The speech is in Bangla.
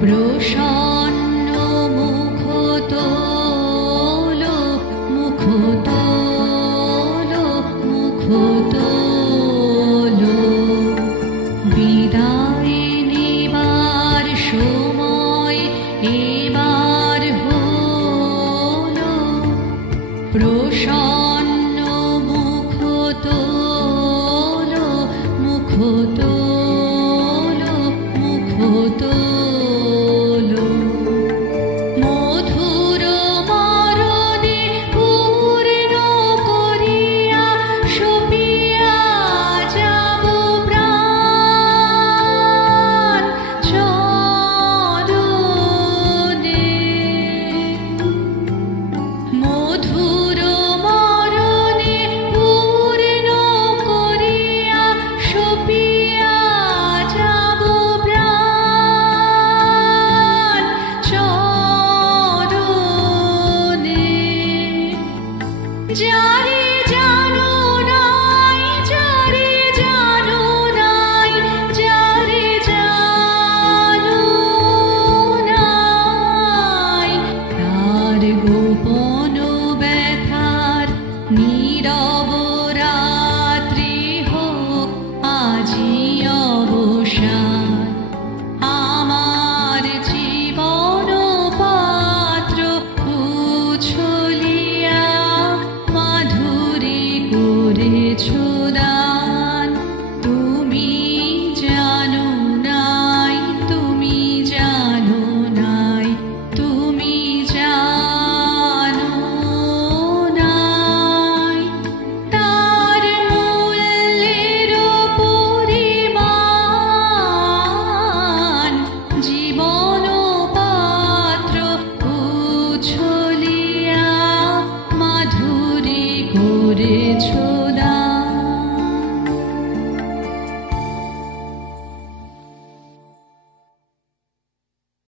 প্রসন্ন মুখ তোলো, মুখ তোলো, মুখ তোলো। বিদায় নেবার সময় এবার হলো, প্রসন্ন মুখ তোলো, মুখ তোলো, মুখ তোলো। মধুর মরণে পূর্ণ করিয়া সপিয়া যাব প্রাণ চরণে। মধুর মরণে পূর্ণ করিয়া সপিয়া যাব প্রাণ চরণে। যারে জানো নাই, যারে জানো নাই, যারে জানো নাই, তার গোপন ব্যথার নীরব রাত্রি হোক আজি অবসান। আমার জীবন পাত্র উছলিয়া মাধুরী করেছ দান। তুমি জানো নাই, তুমি জানো নাই, তুমি জানো নাই, তার মূল্যের পরিমাণ। জীবন পাত্র উছলিয়া মাধুরী করেছ